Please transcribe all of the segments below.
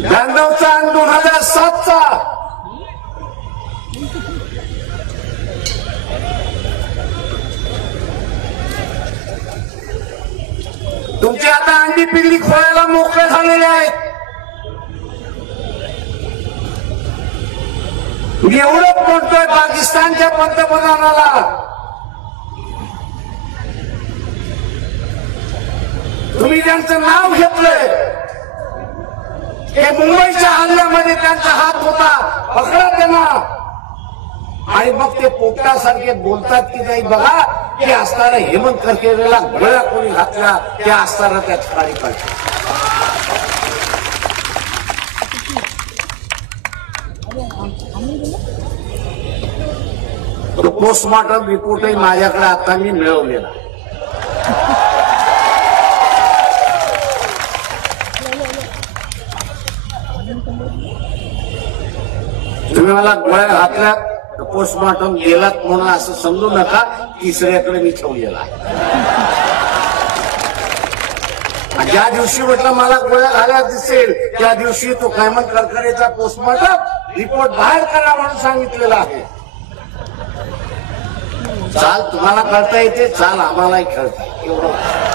ब्याण्णवचा आणि दोन हजार सातचा. तुमची आता अंडी पिल्ली खोळायला मोकळे झालेले आहेत. मी एवढं म्हणतोय पाकिस्तानच्या पंतप्रधानाला. तुम्ही त्यांचं नाव घेतलंय हे मुंबईच्या हल्ल्यामध्ये त्यांचा हात होता. पकडा त्यांना. आणि मग ते पोपटासारखे बोलतात की नाही बघा की असताना हेमंत करकेला गोळ्या कोणी घातल्या त्या असताना त्या ठिकाणी कळतात पोस्टमॉर्टम रिपोर्टही माझ्याकडे आता मी मिळवलेला. तुम्ही गोळ्या घातल्या पोस्टमॉर्टम गेलात म्हणून असं समजू नका तिसऱ्याकडे मी ठेवलेला ज्या दिवशी म्हटलं मला गोळ्या घाल्या दिसेल त्या दिवशी तो कायमन करकरेचा पोस्टमॉर्टम रिपोर्ट बाहेर करा म्हणून सांगितलेला आहे. चाल तुम्हाला कळता येते चाल आम्हालाही कळता एवढं.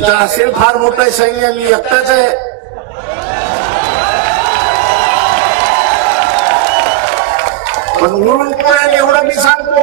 तुमचा असेल फार मोठं सैन्य मी एकटाच आहे. पण उरून पुढे एवढं मी सांगतो.